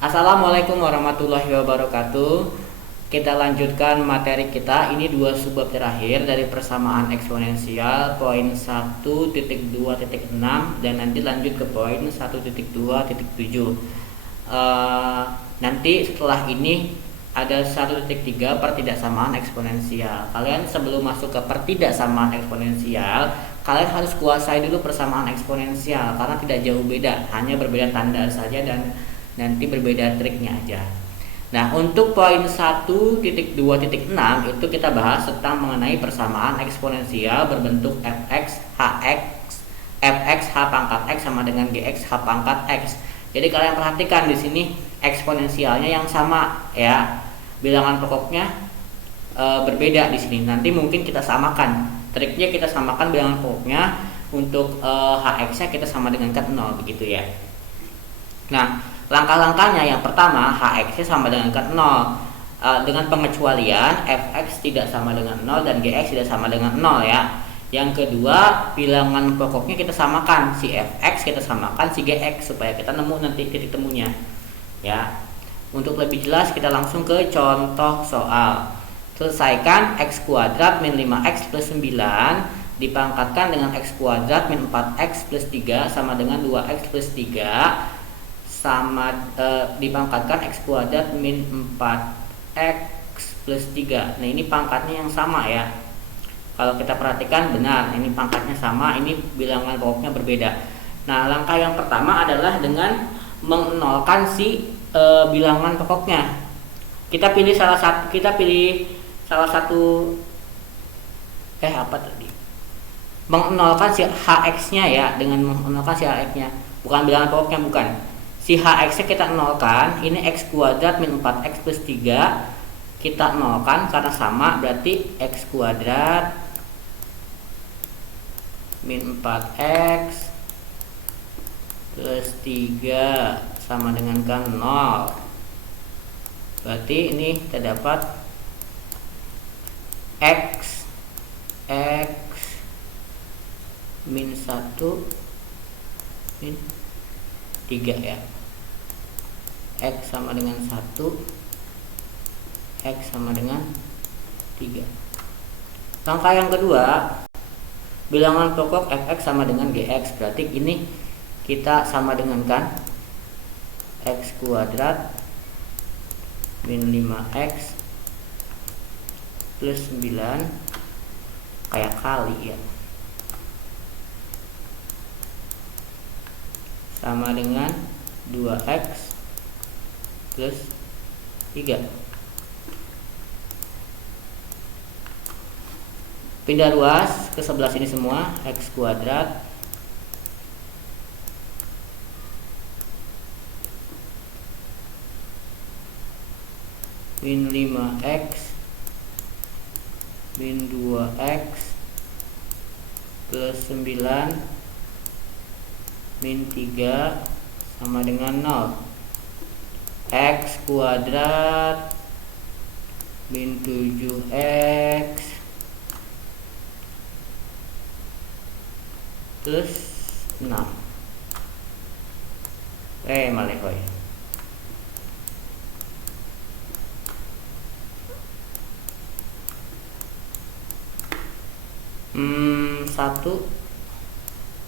Assalamualaikum warahmatullahi wabarakatuh. Kita lanjutkan materi kita. Ini dua subbab terakhir dari persamaan eksponensial poin 1.2.6 dan nanti lanjut ke poin 1.2.7. Nanti setelah ini ada 1.3 pertidaksamaan eksponensial. Kalian sebelum masuk ke pertidaksamaan eksponensial, kalian harus kuasai dulu persamaan eksponensial karena tidak jauh beda, hanya berbeda tanda saja dan nanti berbeda triknya aja. Nah, untuk poin 1.2.6 itu kita bahas tentang mengenai persamaan eksponensial berbentuk fx, hx, fx h pangkat x sama dengan gx h pangkat x. Jadi kalian perhatikan di sini eksponensialnya yang sama ya. Bilangan pokoknya berbeda di sini. Nanti mungkin kita samakan. Triknya kita samakan bilangan pokoknya, untuk hx-nya kita sama dengan 0 begitu ya. Nah, langkah-langkahnya yang pertama hx sama dengan 0 dengan pengecualian fx tidak sama dengan 0 dan gx tidak sama dengan 0 ya. Yang kedua, bilangan pokoknya kita samakan, si fx kita samakan si gx supaya kita nemu nanti titik temunya ya. Untuk lebih jelas kita langsung ke contoh soal. Selesaikan x kuadrat min 5x plus 9 dipangkatkan dengan x kuadrat min 4x plus 3 sama dengan 2x plus 3 sama dipangkatkan x kuadrat min 4x plus 3. Nah, ini pangkatnya yang sama ya. Kalau kita perhatikan benar, ini pangkatnya sama, ini bilangan pokoknya berbeda. Nah, langkah yang pertama adalah dengan menolkan si bilangan pokoknya. Kita pilih salah satu apa tadi? Menolkan si hx-nya ya, dengan menolkan si hx-nya. Bukan bilangan pokoknya, bukan. Si hx-nya kita nolkan, ini x kuadrat min 4x plus 3 kita nolkan karena sama, berarti x kuadrat min 4x plus 3 sama dengan kan 0. Berarti ini terdapat x min 1 min 3 ya. X sama dengan 1, X sama dengan 3. Langkah yang kedua, bilangan pokok fx sama dengan gx. Berarti ini kita sama dengan kan x kuadrat min 5x plus 9 kayak kali ya, sama dengan 2x plus 3. Pindah ruas ke sebelah sini semua, x kuadrat min 5x min 2x plus 9 min 3 sama dengan 0. X kuadrat min 7x plus 6. Malehoy. Satu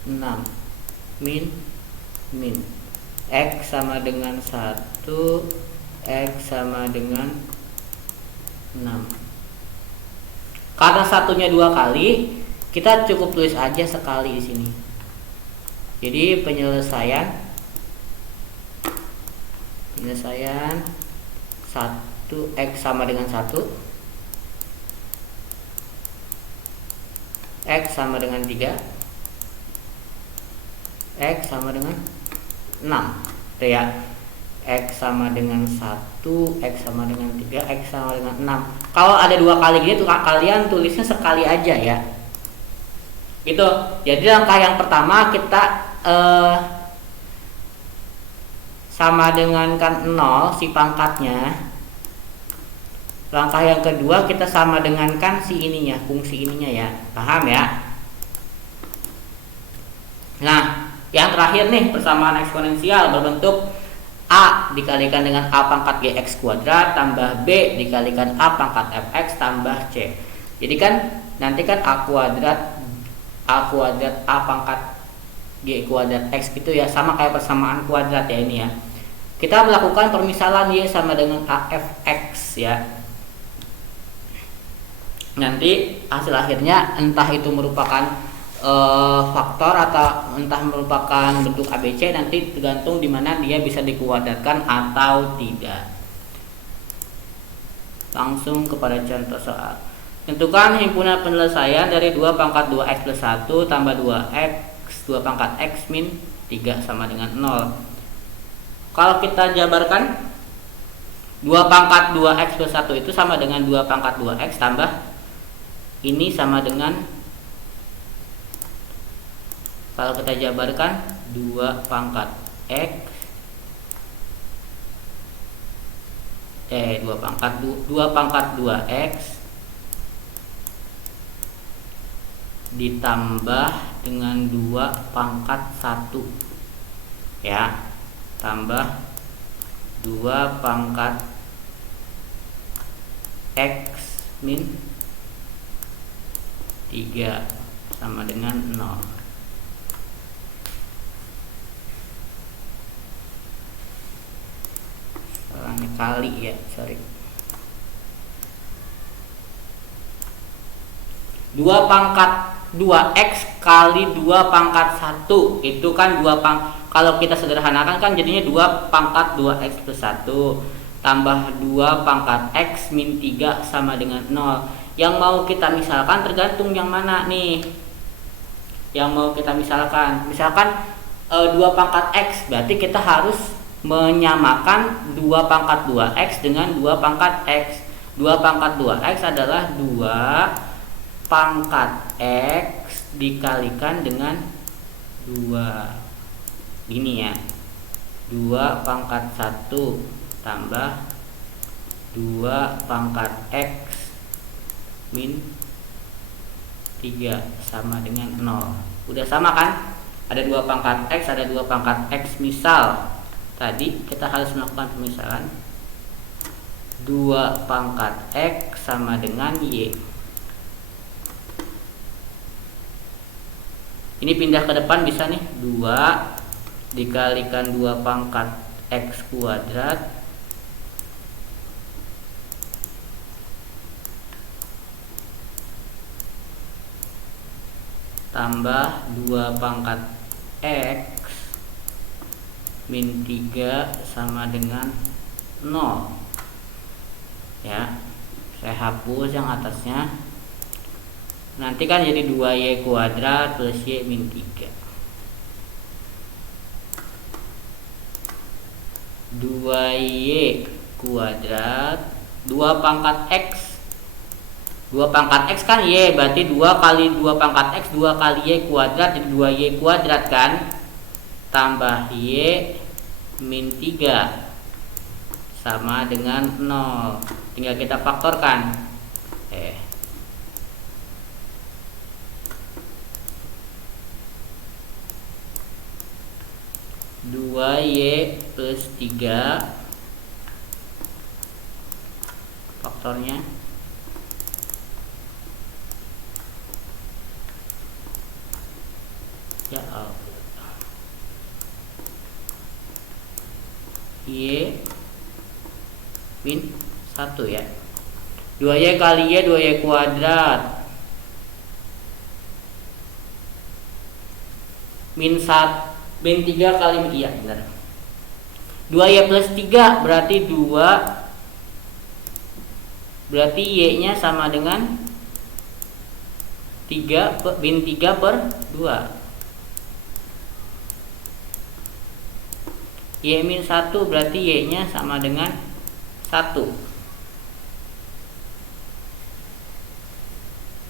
6 min x sama dengan 1, x sama dengan 6. Karena satunya 2 kali, kita cukup tulis aja sekali di sini. Jadi penyelesaian 1 x sama dengan 1, x sama dengan 3, x sama dengan 6 tuh ya. X sama dengan 1, x sama dengan 3, x sama dengan 6. Kalau ada 2 kali gini tuh kalian tulisnya sekali aja ya. Gitu. Jadi langkah yang pertama kita sama dengan kan 0 si pangkatnya. Langkah yang kedua kita sama dengan kan si ininya, fungsi ininya ya. Paham ya? Nah, yang terakhir nih, persamaan eksponensial berbentuk A dikalikan dengan A pangkat GX kuadrat tambah B dikalikan A pangkat FX tambah C. Jadi kan nanti kan A kuadrat A pangkat G kuadrat X gitu ya, sama kayak persamaan kuadrat ya ini ya. Kita melakukan permisalan Y sama dengan AFX ya. Nanti hasil akhirnya entah itu merupakan faktor atau entah merupakan bentuk ABC, nanti tergantung di mana dia bisa dikuadratkan atau tidak. Langsung kepada contoh soal. Tentukan himpunan penyelesaian dari 2 pangkat 2x plus 1 tambah 2x 2 pangkat x min 3 sama dengan 0. Kalau kita jabarkan 2 pangkat 2x plus 1 itu sama dengan 2 pangkat 2x tambah ini sama dengan, kalau kita jabarkan 2 pangkat x 2 pangkat 2x ditambah dengan 2 pangkat 1 ya, tambah 2 pangkat x min 3 sama dengan 0. Salahnya kali ya, sorry. 2 pangkat 2x kali 2 pangkat 1 itu kan kalau kita sederhanakan kan jadinya 2 pangkat 2x plus 1 tambah 2 pangkat x min 3 sama dengan 0. Yang mau kita misalkan tergantung yang mana nih. Yang mau kita misalkan 2 pangkat x, berarti kita harus menyamakan 2 pangkat 2x dengan 2 pangkat x. 2 pangkat 2x adalah 2 pangkat x dikalikan dengan 2 ini ya, 2 pangkat 1 tambah 2 pangkat x min 3 sama dengan 0. Udah sama kan, ada 2 pangkat x, ada 2 pangkat x. Misal tadi kita harus melakukan pemisalan 2 pangkat x sama dengan y. Ini pindah ke depan bisa nih, 2 dikalikan 2 pangkat x kuadrat tambah 2 pangkat x min 3 sama dengan 0 ya. Saya hapus yang atasnya, nanti kan jadi 2y kuadrat plus y min 3. 2y kuadrat 2 pangkat x, 2 pangkat x kan y, berarti 2 kali 2 pangkat x 2 kali y kuadrat jadi 2y kuadrat kan, tambah y min 3 sama dengan 0. Tinggal kita faktorkan. 2y plus 3 faktornya ya y min 1 ya. 2y kali y 2y kuadrat min 1 min 3 kali iya benar. 2y plus 3 berarti 2, berarti y nya sama dengan 3 min 3 per 2. Y min 1 berarti y nya sama dengan 1.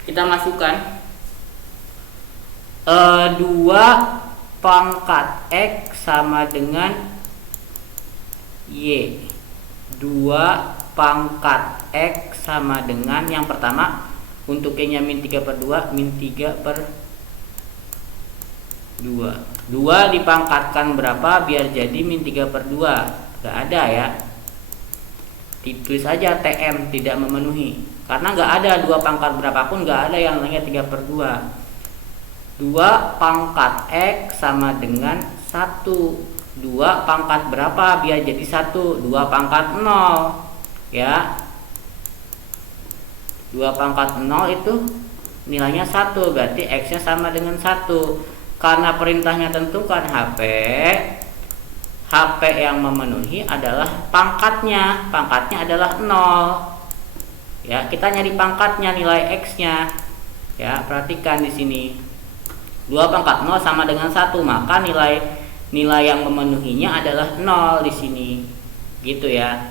Kita masukkan 2 pangkat x sama dengan y. 2 pangkat x sama dengan yang pertama, untuk y nya min 3 per 2, min 3 per 2. 2 dipangkatkan berapa biar jadi min 3 per 2? nggak ada ya, ditulis aja TM tidak memenuhi, karena nggak ada 2 pangkat berapapun, nggak ada yang namanya 3/2. 2 pangkat X sama dengan 1. 2 pangkat berapa biar jadi 1? 2 pangkat 0 ya. 2 pangkat 0 itu nilainya 1, berarti X nya sama dengan 1. Karena perintahnya tentukan HP yang memenuhi adalah pangkatnya adalah 0 ya. Kita nyari pangkatnya, nilai X nya ya. Perhatikan di sini 2 pangkat 0 sama dengan 1, maka nilai yang memenuhinya adalah 0 di sini gitu ya.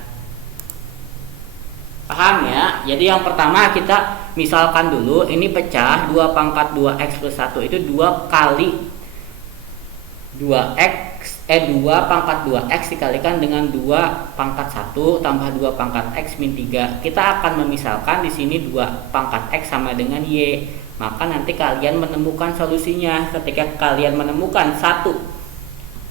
Paham ya? Jadi yang pertama kita misalkan dulu ini pecah 2 pangkat 2x plus 1 itu 2 kali 2 pangkat 2x dikalikan dengan 2 pangkat 1 tambah 2 pangkat x min 3. Kita akan memisalkan di sini 2 pangkat x sama dengan y. Maka nanti kalian menemukan solusinya. Ketika kalian menemukan 1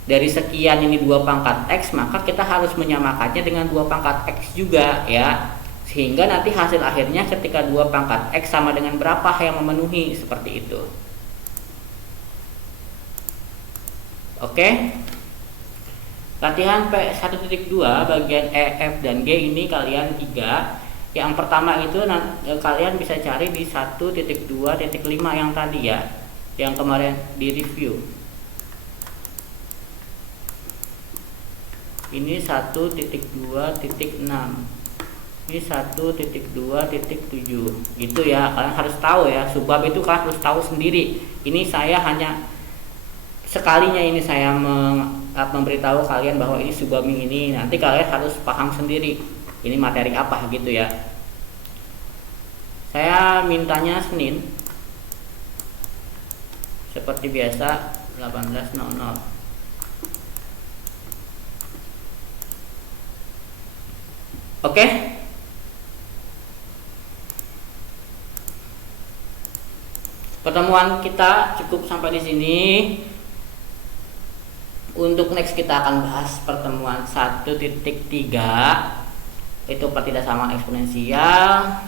dari sekian ini 2 pangkat x, maka kita harus menyamakannya dengan 2 pangkat x juga ya. Sehingga nanti hasil akhirnya ketika 2 pangkat x sama dengan berapa yang memenuhi, seperti itu. Oke. Latihan P1.2 bagian E, F, dan G ini kalian 3. Yang pertama itu kalian bisa cari di 1.2.5 yang tadi ya, yang kemarin di review. Ini 1.2.6, ini 1.2.7 gitu ya. Kalian harus tahu ya, subbab itu kalian harus tahu sendiri. Ini saya hanya sekalinya ini saya memberitahu kalian bahwa ini subbabnya ini, nanti kalian harus paham sendiri ini materi apa gitu ya. Saya mintanya Senin seperti biasa 18.00. Oke. Pertemuan kita cukup sampai di sini. Untuk next kita akan bahas pertemuan 1.3, itu pertidaksamaan eksponensial.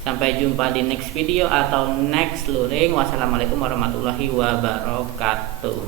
Sampai jumpa di next video atau next luring. Wassalamualaikum warahmatullahi wabarakatuh.